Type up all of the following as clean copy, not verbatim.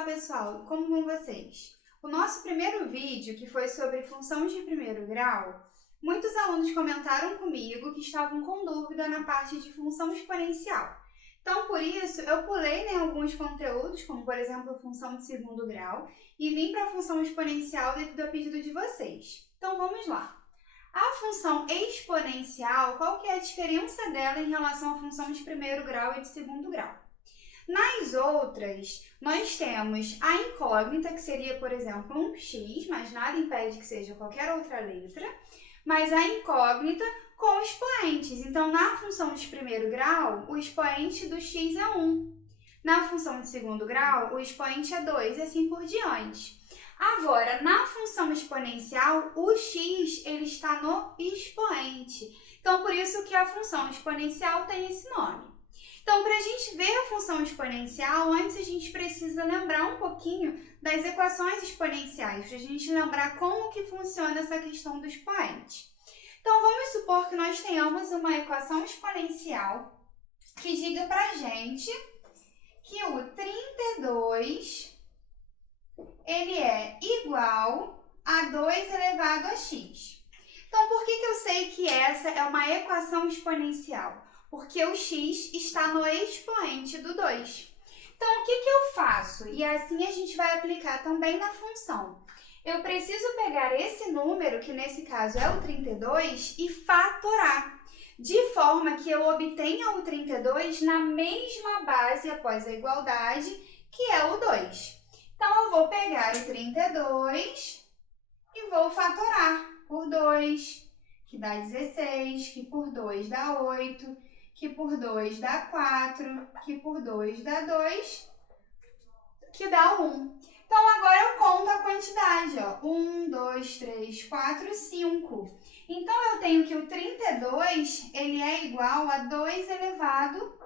Olá pessoal, como vão vocês? O nosso primeiro vídeo, que foi sobre funções de primeiro grau, muitos alunos comentaram comigo que estavam com dúvida na parte de função exponencial. Então, por isso, eu pulei em alguns conteúdos, como por exemplo a função de segundo grau, e vim para a função exponencial devido ao pedido de vocês. Então, vamos lá. A função exponencial, qual que é a diferença dela em relação à função de primeiro grau e de segundo grau? Nas outras, nós temos a incógnita, que seria, por exemplo, um x, mas nada impede que seja qualquer outra letra, mas a incógnita com expoentes. Então, na função de primeiro grau, o expoente do x é 1. Na função de segundo grau, o expoente é 2 e assim por diante. Agora, na função exponencial, o x ele está no expoente. Então, por isso que a função exponencial tem esse nome. Então, para a gente ver a função exponencial, antes a gente precisa lembrar um pouquinho das equações exponenciais, para a gente lembrar como que funciona essa questão do expoente. Então, vamos supor que nós tenhamos uma equação exponencial que diga para a gente que o 32 ele é igual a 2 elevado a x. Então, por que eu sei que essa é uma equação exponencial? Porque o x está no expoente do 2. Então, o que eu faço? E assim a gente vai aplicar também na função. Eu preciso pegar esse número, que nesse caso é o 32, e fatorar, de forma que eu obtenha o 32 na mesma base após a igualdade, que é o 2. Então, eu vou pegar o 32 e vou fatorar por 2, que dá 16, que por 2 dá 8, que por 2 dá 4, que por 2 dá 2, que dá 1. Então, agora eu conto a quantidade, ó. 1, 2, 3, 4, 5. Então, eu tenho que o 32, ele é igual a 2 elevado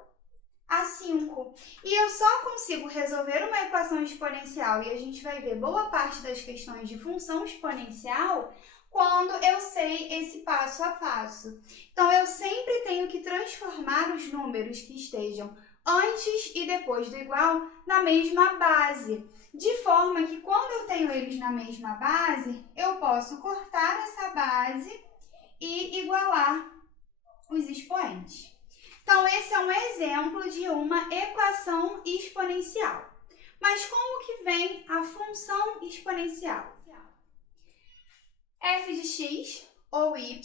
a 5. E eu só consigo resolver uma equação exponencial, e a gente vai ver boa parte das questões de função exponencial, quando eu sei esse passo a passo. Então, eu sempre tenho que transformar os números que estejam antes e depois do igual na mesma base, de forma que quando eu tenho eles na mesma base, eu posso cortar essa base e igualar os expoentes. Então, esse é um exemplo de uma equação exponencial. Mas como que vem a função exponencial? F de x ou y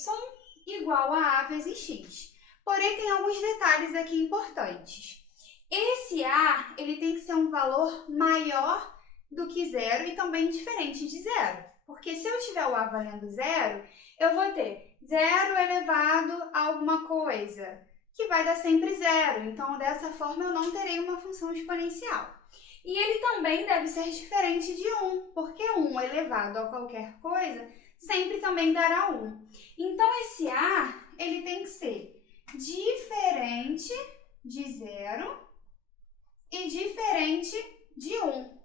igual a vezes x. Porém, tem alguns detalhes aqui importantes. Esse a ele tem que ser um valor maior do que zero e também diferente de zero. Porque se eu tiver o a valendo zero, eu vou ter 0 elevado a alguma coisa, que vai dar sempre zero. Então, dessa forma, eu não terei uma função exponencial. E ele também deve ser diferente de 1, porque 1 elevado a qualquer coisa sempre também dará 1. Então, esse a ele tem que ser diferente de 0 e diferente de 1,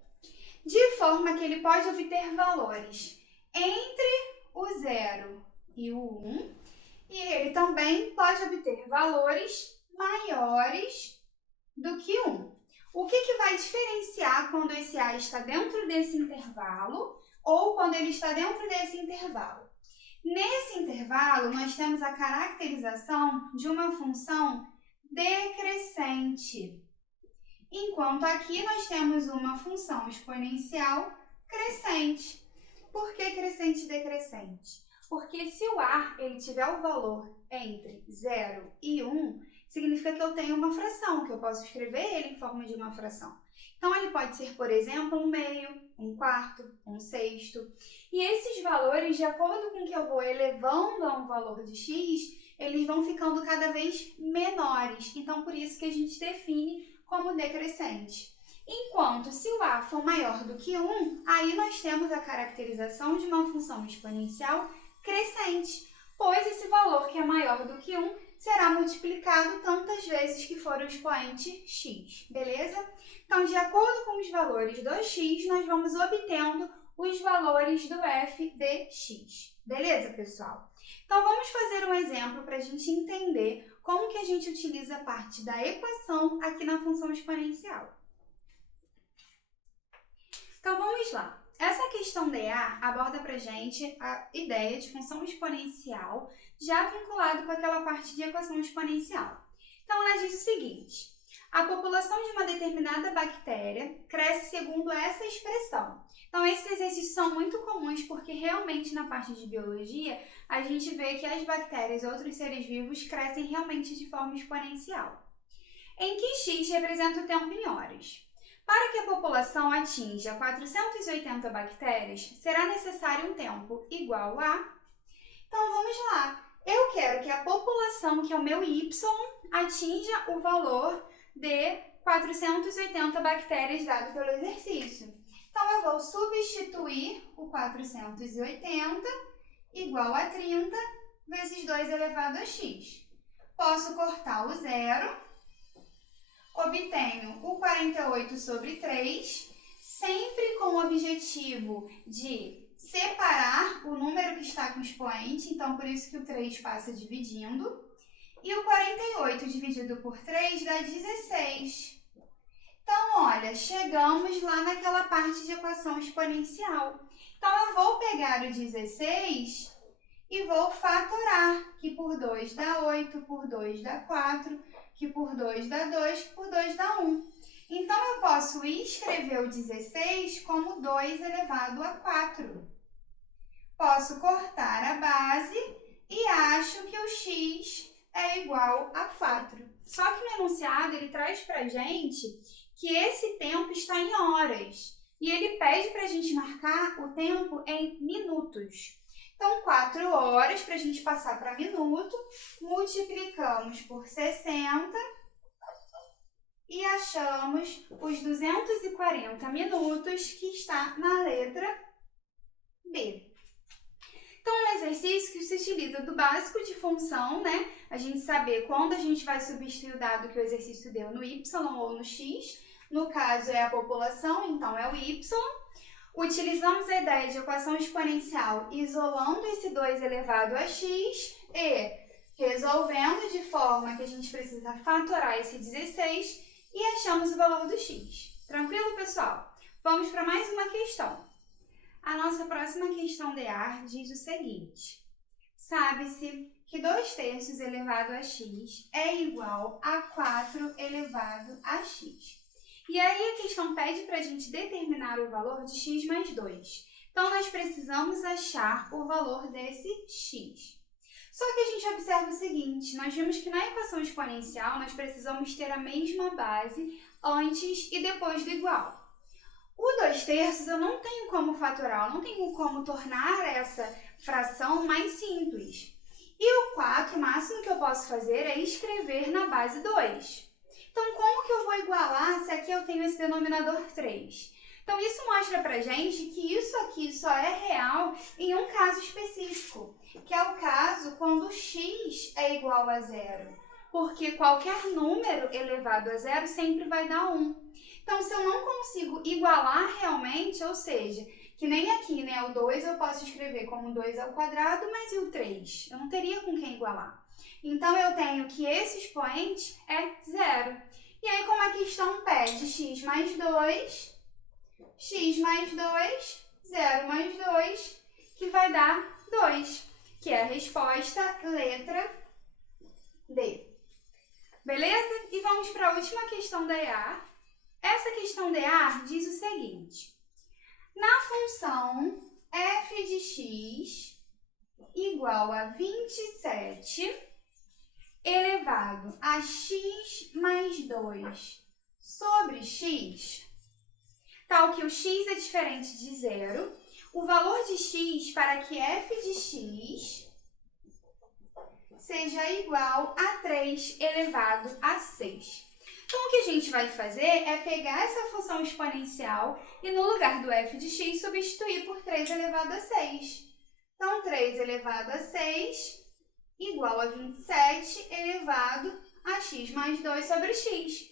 de forma que ele pode obter valores entre o 0 e o 1, e ele também pode obter valores maiores do que 1. O que vai diferenciar quando esse a está dentro desse intervalo ou quando ele está dentro desse intervalo? Nesse intervalo, nós temos a caracterização de uma função decrescente, enquanto aqui nós temos uma função exponencial crescente. Por que crescente e decrescente? Porque se o a ele tiver o valor entre 0 e 1, significa que eu tenho uma fração, que eu posso escrever ele em forma de uma fração. Então, ele pode ser, por exemplo, 1/2, 1/4, 1/6. E esses valores, de acordo com que eu vou elevando a um valor de x, eles vão ficando cada vez menores. Então, por isso que a gente define como decrescente. Enquanto, se o a for maior do que 1, aí nós temos a caracterização de uma função exponencial crescente, pois esse valor que é maior do que 1 será multiplicado tantas vezes que for o expoente x, beleza? Então, de acordo com os valores do x, nós vamos obtendo os valores do f de x, beleza, pessoal? Então, vamos fazer um exemplo para a gente entender como que a gente utiliza a parte da equação aqui na função exponencial. Então, vamos lá. Essa questão DA aborda pra gente a ideia de função exponencial já vinculado com aquela parte de equação exponencial. Então, ela diz o seguinte: a população de uma determinada bactéria cresce segundo essa expressão. Então, esses exercícios são muito comuns porque realmente na parte de biologia a gente vê que as bactérias e outros seres vivos crescem realmente de forma exponencial. Em que x representa o tempo em horas. Para que a população atinja 480 bactérias, será necessário um tempo igual a... Então, vamos lá. Eu quero que a população, que é o meu y, atinja o valor de 480 bactérias dado pelo exercício. Então, eu vou substituir o 480 igual a 30 vezes 2 elevado a x. Posso cortar o zero. Obtenho o 48 sobre 3, sempre com o objetivo de separar o número que está com expoente, então por isso que o 3 passa dividindo. E o 48 dividido por 3 dá 16. Então, olha, chegamos lá naquela parte de equação exponencial. Então, eu vou pegar o 16 e vou fatorar, que por 2 dá 8, por 2 dá 4, que por 2 dá 2, que por 2 dá 1. Então, eu posso escrever o 16 como 2 elevado a 4. Posso cortar a base e acho que o x é igual a 4. Só que no enunciado, ele traz pra gente que esse tempo está em horas. E ele pede pra gente marcar o tempo em minutos. Então, 4 horas, para a gente passar para minuto, multiplicamos por 60 e achamos os 240 minutos que está na letra B. Então, é um exercício que se utiliza do básico de função, né? A gente saber quando a gente vai substituir o dado que o exercício deu no y ou no x. No caso, é a população, então é o y. Utilizamos a ideia de equação exponencial isolando esse 2 elevado a x e resolvendo de forma que a gente precisa fatorar esse 16 e achamos o valor do x. Tranquilo, pessoal? Vamos para mais uma questão. A nossa próxima questão DA diz o seguinte: sabe-se que 2/3 elevado a x é igual a 4 elevado a x. E aí a questão pede para a gente determinar o valor de x mais 2. Então, nós precisamos achar o valor desse x. Só que a gente observa o seguinte: nós vimos que na equação exponencial nós precisamos ter a mesma base antes e depois do igual. O 2/3 eu não tenho como fatorar, eu não tenho como tornar essa fração mais simples. E o 4, o máximo que eu posso fazer é escrever na base 2. Então, como que eu vou igualar se aqui eu tenho esse denominador 3? Então, isso mostra pra gente que isso aqui só é real em um caso específico, que é o caso quando x é igual a 0. Porque qualquer número elevado a 0 sempre vai dar 1. Então, se eu não consigo igualar realmente, ou seja, que nem aqui, né, o 2 eu posso escrever como 2 ao quadrado, mas e o 3? Eu não teria com quem igualar. Então, eu tenho que esse expoente é 0. E aí, como a questão pede x mais 2, 0 mais 2, que vai dar 2, que é a resposta letra D. Beleza? E vamos para a última questão da EA. Essa questão da EA diz o seguinte: na função f de x igual a 27 elevado a x mais 2 sobre x, tal que o x é diferente de 0, o valor de x para que f de x seja igual a 3 elevado a 6. Então, o que a gente vai fazer é pegar essa função exponencial e, no lugar do f de x, substituir por 3 elevado a 6. Então, 3 elevado a 6 igual a 27 elevado a x mais 2 sobre x.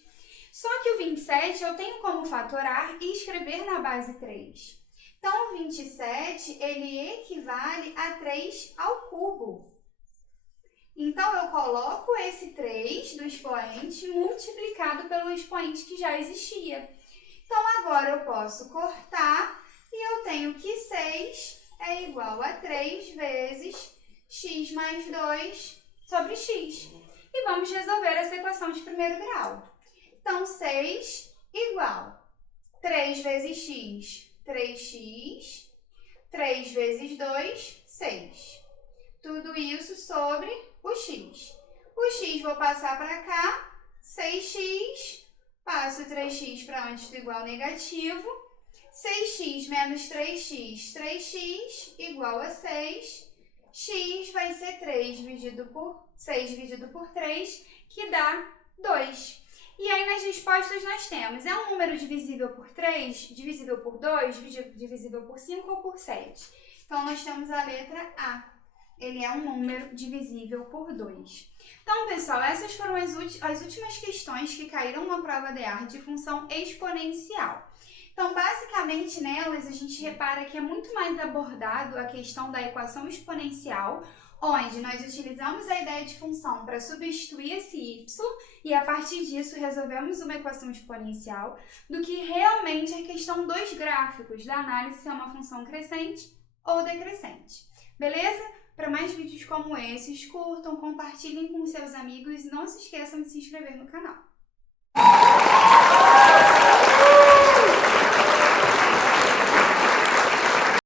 Só que o 27 eu tenho como fatorar e escrever na base 3. Então, o 27, ele equivale a 3 ao cubo. Então, eu coloco esse 3 do expoente multiplicado pelo expoente que já existia. Então, agora eu posso cortar e eu tenho que 6 é igual a 3 vezes x mais 2 sobre x. E vamos resolver essa equação de primeiro grau. Então, 6 igual 3 vezes x, 3x, 3 vezes 2, 6. Tudo isso sobre o x. O x vou passar para cá, 6x, passo 3x para antes do igual negativo. 6x menos 3x, 3x, igual a 6. X vai ser 6 dividido por 3, que dá 2. E aí, nas respostas, nós temos, é um número divisível por 3, divisível por 2, divisível por 5 ou por 7? Então, nós temos a letra A. Ele é um número divisível por 2. Então, pessoal, essas foram as últimas questões que caíram na prova DEAR de função exponencial. Então, basicamente, nelas, a gente repara que é muito mais abordado a questão da equação exponencial, onde nós utilizamos a ideia de função para substituir esse y e, a partir disso, resolvemos uma equação exponencial, do que realmente a questão dos gráficos, da análise se é uma função crescente ou decrescente. Beleza? Para mais vídeos como esses, curtam, compartilhem com seus amigos e não se esqueçam de se inscrever no canal.